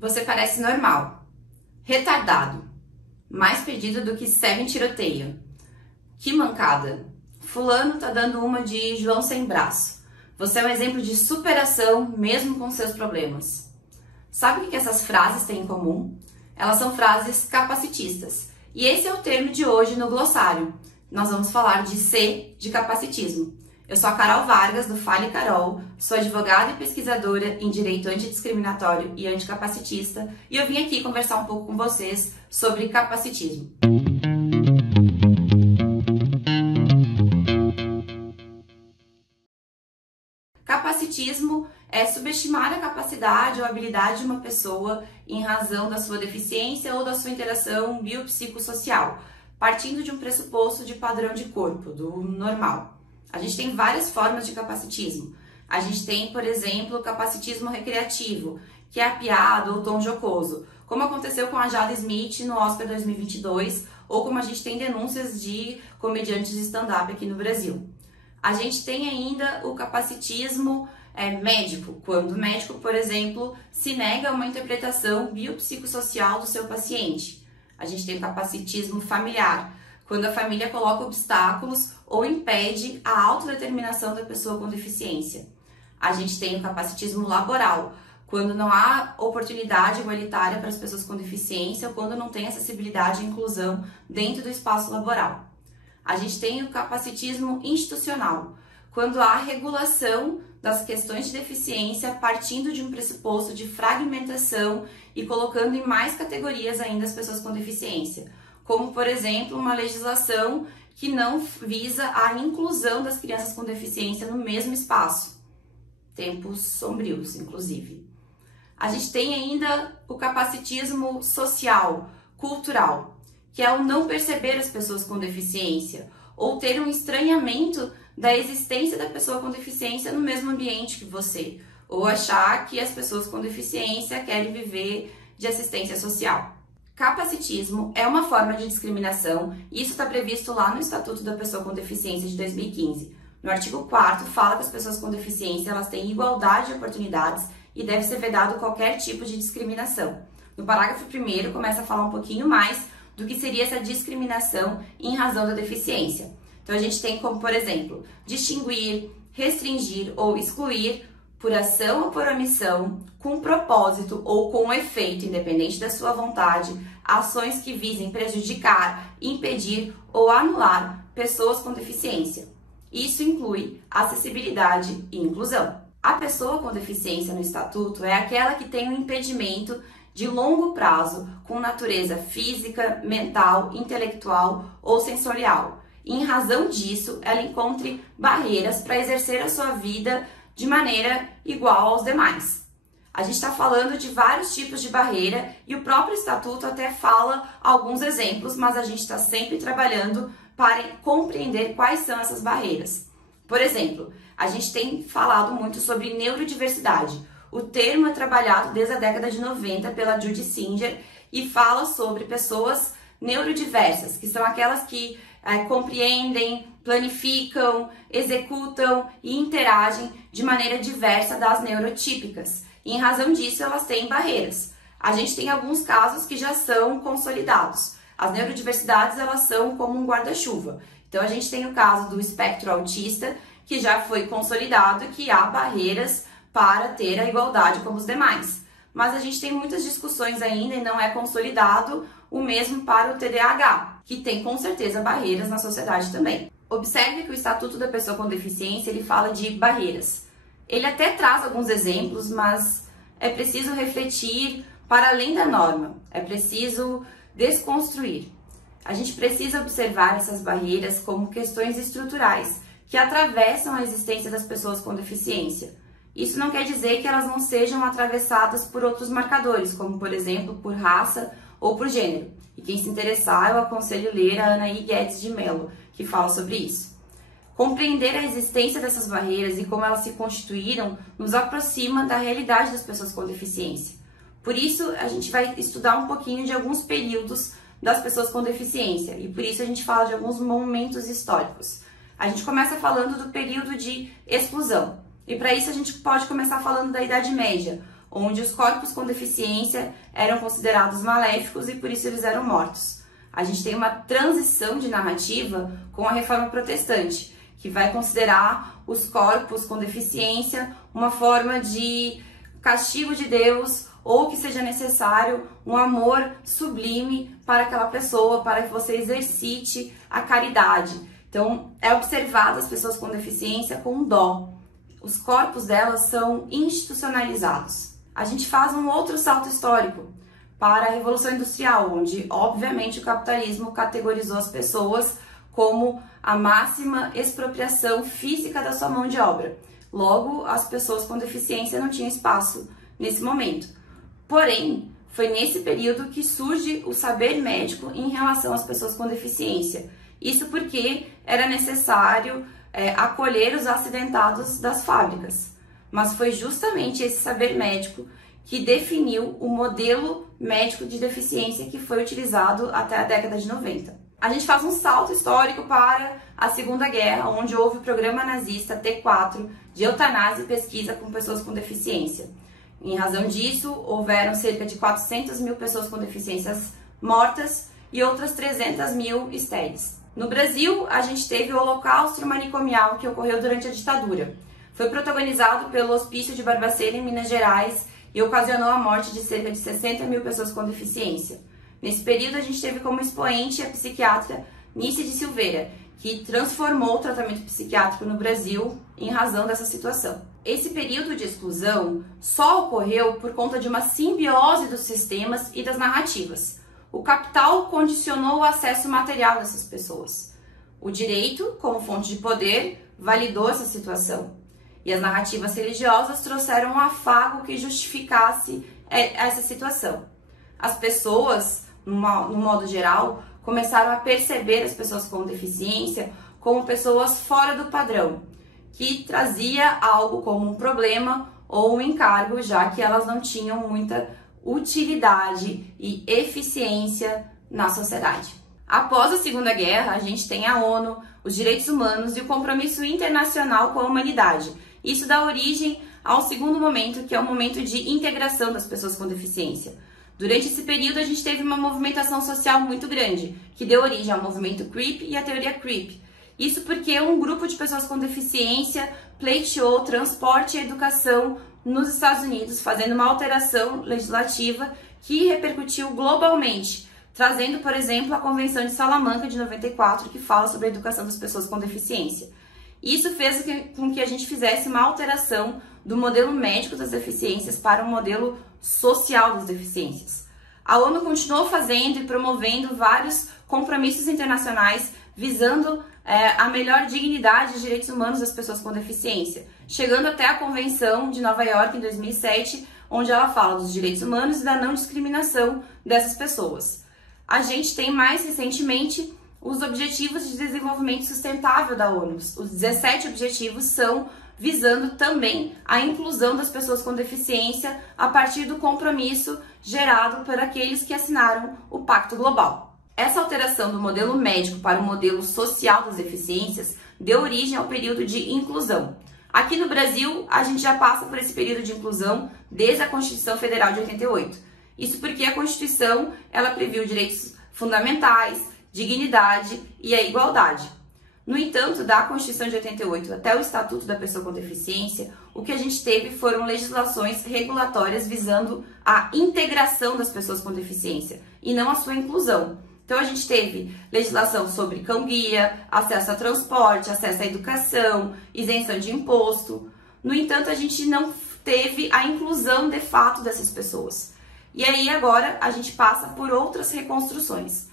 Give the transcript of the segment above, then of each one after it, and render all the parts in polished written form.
Você parece normal, retardado, mais perdido do que cego em tiroteio. Que mancada! Fulano tá dando uma de João sem braço. Você é um exemplo de superação mesmo com seus problemas. Sabe o que essas frases têm em comum? Elas são frases capacitistas. E esse é o termo de hoje no glossário. Nós vamos falar de C de capacitismo. Eu sou a Carol Vargas, do Fale Carol, sou advogada e pesquisadora em direito antidiscriminatório e anticapacitista, e eu vim aqui conversar um pouco com vocês sobre capacitismo. Capacitismo é subestimar a capacidade ou habilidade de uma pessoa em razão da sua deficiência ou da sua interação biopsicossocial, partindo de um pressuposto de padrão de corpo, do normal. A gente tem várias formas de capacitismo. A gente tem, por exemplo, o capacitismo recreativo, que é a piada ou tom jocoso, como aconteceu com a Jada Smith no Oscar 2022, ou como a gente tem denúncias de comediantes de stand-up aqui no Brasil. A gente tem ainda o capacitismo médico, quando o médico, por exemplo, se nega a uma interpretação biopsicossocial do seu paciente. A gente tem o capacitismo familiar, quando a família coloca obstáculos ou impede a autodeterminação da pessoa com deficiência. A gente tem o capacitismo laboral, quando não há oportunidade igualitária para as pessoas com deficiência ou quando não tem acessibilidade e inclusão dentro do espaço laboral. A gente tem o capacitismo institucional, quando há regulação das questões de deficiência partindo de um pressuposto de fragmentação e colocando em mais categorias ainda as pessoas com deficiência, como, por exemplo, uma legislação que não visa a inclusão das crianças com deficiência no mesmo espaço. Tempos sombrios, inclusive. A gente tem ainda o capacitismo social, cultural, que é o não perceber as pessoas com deficiência, ou ter um estranhamento da existência da pessoa com deficiência no mesmo ambiente que você, ou achar que as pessoas com deficiência querem viver de assistência social. Capacitismo é uma forma de discriminação e isso está previsto lá no Estatuto da Pessoa com Deficiência de 2015. No artigo 4º fala que as pessoas com deficiência elas têm igualdade de oportunidades e deve ser vedado qualquer tipo de discriminação. No parágrafo 1º começa a falar um pouquinho mais do que seria essa discriminação em razão da deficiência. Então a gente tem como, por exemplo, distinguir, restringir ou excluir por ação ou por omissão, com propósito ou com efeito, independente da sua vontade, ações que visem prejudicar, impedir ou anular pessoas com deficiência. Isso inclui acessibilidade e inclusão. A pessoa com deficiência no Estatuto é aquela que tem um impedimento de longo prazo com natureza física, mental, intelectual ou sensorial. E, em razão disso, ela encontre barreiras para exercer a sua vida de maneira igual aos demais. A gente está falando de vários tipos de barreira e o próprio Estatuto até fala alguns exemplos, mas a gente está sempre trabalhando para compreender quais são essas barreiras. Por exemplo, a gente tem falado muito sobre neurodiversidade. O termo é trabalhado desde a década de 90 pela Judy Singer e fala sobre pessoas neurodiversas, que são aquelas que compreendem, planificam, executam e interagem de maneira diversa das neurotípicas. E, em razão disso, elas têm barreiras. A gente tem alguns casos que já são consolidados. As neurodiversidades, elas são como um guarda-chuva. Então, a gente tem o caso do espectro autista, que já foi consolidado que há barreiras para ter a igualdade como os demais. Mas a gente tem muitas discussões ainda e não é consolidado o mesmo para o TDAH, que tem com certeza barreiras na sociedade também. Observe que o Estatuto da Pessoa com Deficiência ele fala de barreiras. Ele até traz alguns exemplos, mas é preciso refletir para além da norma, é preciso desconstruir. A gente precisa observar essas barreiras como questões estruturais que atravessam a existência das pessoas com deficiência. Isso não quer dizer que elas não sejam atravessadas por outros marcadores, como por exemplo por raça ou por gênero. E quem se interessar, eu aconselho ler a Anaí Guedes de Mello, que fala sobre isso. Compreender a existência dessas barreiras e como elas se constituíram nos aproxima da realidade das pessoas com deficiência. Por isso, a gente vai estudar um pouquinho de alguns períodos das pessoas com deficiência e por isso a gente fala de alguns momentos históricos. A gente começa falando do período de exclusão. E para isso a gente pode começar falando da Idade Média, onde os corpos com deficiência eram considerados maléficos e por isso eles eram mortos. A gente tem uma transição de narrativa com a Reforma Protestante, que vai considerar os corpos com deficiência uma forma de castigo de Deus, ou que seja necessário um amor sublime para aquela pessoa, para que você exercite a caridade. Então, é observado as pessoas com deficiência com dó. Os corpos delas são institucionalizados. A gente faz um outro salto histórico para a Revolução Industrial, onde, obviamente, o capitalismo categorizou as pessoas como a máxima expropriação física da sua mão de obra. Logo, as pessoas com deficiência não tinham espaço nesse momento. Porém, foi nesse período que surge o saber médico em relação às pessoas com deficiência. Isso porque era necessário acolher os acidentados das fábricas. Mas foi justamente esse saber médico que definiu o modelo médico de deficiência que foi utilizado até a década de 90. A gente faz um salto histórico para a Segunda Guerra, onde houve o programa nazista T4 de eutanásia e pesquisa com pessoas com deficiência. Em razão disso, houveram cerca de 400 mil pessoas com deficiências mortas e outras 300 mil estéreis. No Brasil, a gente teve o Holocausto Manicomial, que ocorreu durante a ditadura. Foi protagonizado pelo Hospício de Barbacena, em Minas Gerais, e ocasionou a morte de cerca de 60 mil pessoas com deficiência. Nesse período, a gente teve como expoente a psiquiatra Nícia de Silveira, que transformou o tratamento psiquiátrico no Brasil em razão dessa situação. Esse período de exclusão só ocorreu por conta de uma simbiose dos sistemas e das narrativas. O capital condicionou o acesso material dessas pessoas. O direito, como fonte de poder, validou essa situação. E as narrativas religiosas trouxeram um afago que justificasse essa situação. As pessoas, no modo geral, começaram a perceber as pessoas com deficiência como pessoas fora do padrão, que trazia algo como um problema ou um encargo, já que elas não tinham muita utilidade e eficiência na sociedade. Após a Segunda Guerra, a gente tem a ONU, os direitos humanos e o compromisso internacional com a humanidade. Isso dá origem ao segundo momento, que é o momento de integração das pessoas com deficiência. Durante esse período, a gente teve uma movimentação social muito grande, que deu origem ao movimento CREEP e à teoria CREEP. Isso porque um grupo de pessoas com deficiência pleiteou transporte e educação nos Estados Unidos, fazendo uma alteração legislativa que repercutiu globalmente, trazendo, por exemplo, a Convenção de Salamanca de 94, que fala sobre a educação das pessoas com deficiência. Isso fez com que a gente fizesse uma alteração do modelo médico das deficiências para um modelo social das deficiências. A ONU continuou fazendo e promovendo vários compromissos internacionais visando a melhor dignidade e direitos humanos das pessoas com deficiência, chegando até a Convenção de Nova York em 2007, onde ela fala dos direitos humanos e da não discriminação dessas pessoas. A gente tem mais recentemente os Objetivos de Desenvolvimento Sustentável da ONU. Os 17 objetivos são visando também a inclusão das pessoas com deficiência a partir do compromisso gerado por aqueles que assinaram o Pacto Global. Essa alteração do modelo médico para o modelo social das deficiências deu origem ao período de inclusão. Aqui no Brasil, a gente já passa por esse período de inclusão desde a Constituição Federal de 88. Isso porque a Constituição ela previu direitos fundamentais, dignidade e a igualdade. No entanto, da Constituição de 88 até o Estatuto da Pessoa com Deficiência, o que a gente teve foram legislações regulatórias visando a integração das pessoas com deficiência e não a sua inclusão. Então, a gente teve legislação sobre cão-guia, acesso a transporte, acesso à educação, isenção de imposto. No entanto, a gente não teve a inclusão de fato dessas pessoas. E aí, agora, a gente passa por outras reconstruções.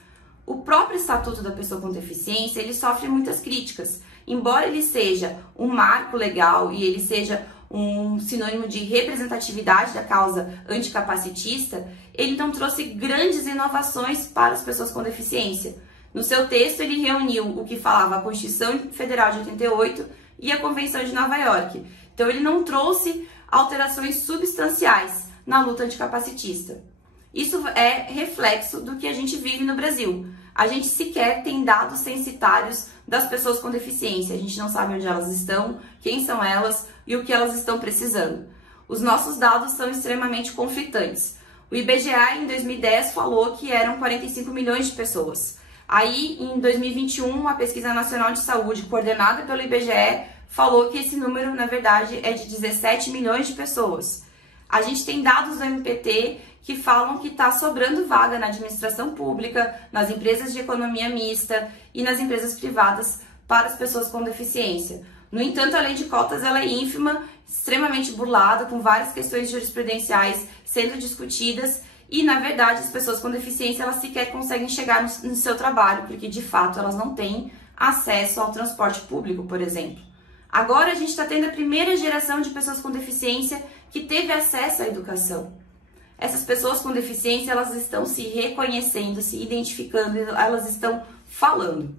O próprio Estatuto da Pessoa com Deficiência, ele sofre muitas críticas. Embora ele seja um marco legal e ele seja um sinônimo de representatividade da causa anticapacitista, ele não trouxe grandes inovações para as pessoas com deficiência. No seu texto, ele reuniu o que falava a Constituição Federal de 88 e a Convenção de Nova York. Então, ele não trouxe alterações substanciais na luta anticapacitista. Isso é reflexo do que a gente vive no Brasil. A gente sequer tem dados censitários das pessoas com deficiência. A gente não sabe onde elas estão, quem são elas e o que elas estão precisando. os nossos dados são extremamente conflitantes. O IBGE em 2010 falou que eram 45 milhões de pessoas. Aí, em 2021, a Pesquisa Nacional de Saúde, coordenada pelo IBGE, falou que esse número, na verdade, é de 17 milhões de pessoas. A gente tem dados do MPT que falam que está sobrando vaga na administração pública, nas empresas de economia mista e nas empresas privadas para as pessoas com deficiência. No entanto, a lei de cotas ela é ínfima, extremamente burlada, com várias questões jurisprudenciais sendo discutidas e, na verdade, as pessoas com deficiência elas sequer conseguem chegar no seu trabalho, porque, de fato, elas não têm acesso ao transporte público, por exemplo. Agora, a gente está tendo a primeira geração de pessoas com deficiência que teve acesso à educação. Essas pessoas com deficiência, elas estão se reconhecendo, se identificando, elas estão falando.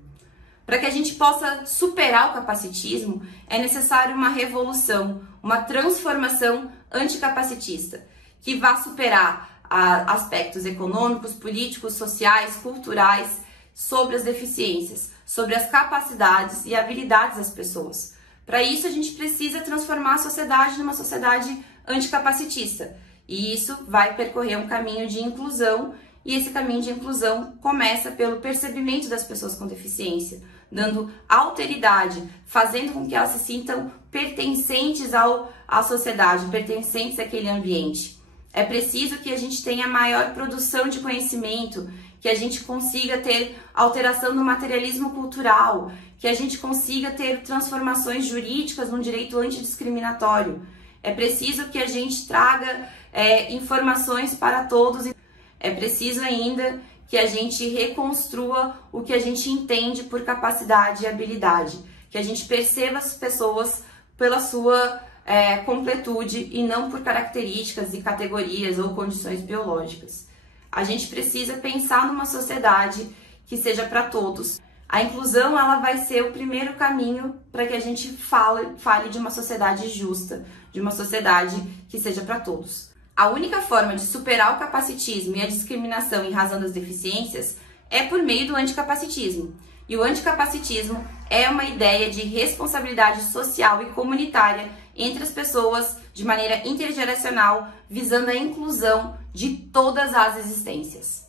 Para que a gente possa superar o capacitismo, é necessário uma revolução, uma transformação anticapacitista, que vá superar aspectos econômicos, políticos, sociais, culturais, sobre as deficiências, sobre as capacidades e habilidades das pessoas. Para isso, a gente precisa transformar a sociedade numa sociedade anticapacitista. E isso vai percorrer um caminho de inclusão, e esse caminho de inclusão começa pelo percebimento das pessoas com deficiência, dando alteridade, fazendo com que elas se sintam pertencentes à sociedade, pertencentes àquele ambiente. É preciso que a gente tenha maior produção de conhecimento, que a gente consiga ter alteração no materialismo cultural, que a gente consiga ter transformações jurídicas num direito antidiscriminatório. É preciso que a gente traga informações para todos. É preciso ainda que a gente reconstrua o que a gente entende por capacidade e habilidade, que a gente perceba as pessoas pela sua completude e não por características e categorias ou condições biológicas. A gente precisa pensar numa sociedade que seja para todos. A inclusão ela vai ser o primeiro caminho para que a gente fale de uma sociedade justa, de uma sociedade que seja para todos. A única forma de superar o capacitismo e a discriminação em razão das deficiências é por meio do anticapacitismo. E o anticapacitismo é uma ideia de responsabilidade social e comunitária entre as pessoas de maneira intergeracional, visando a inclusão de todas as existências.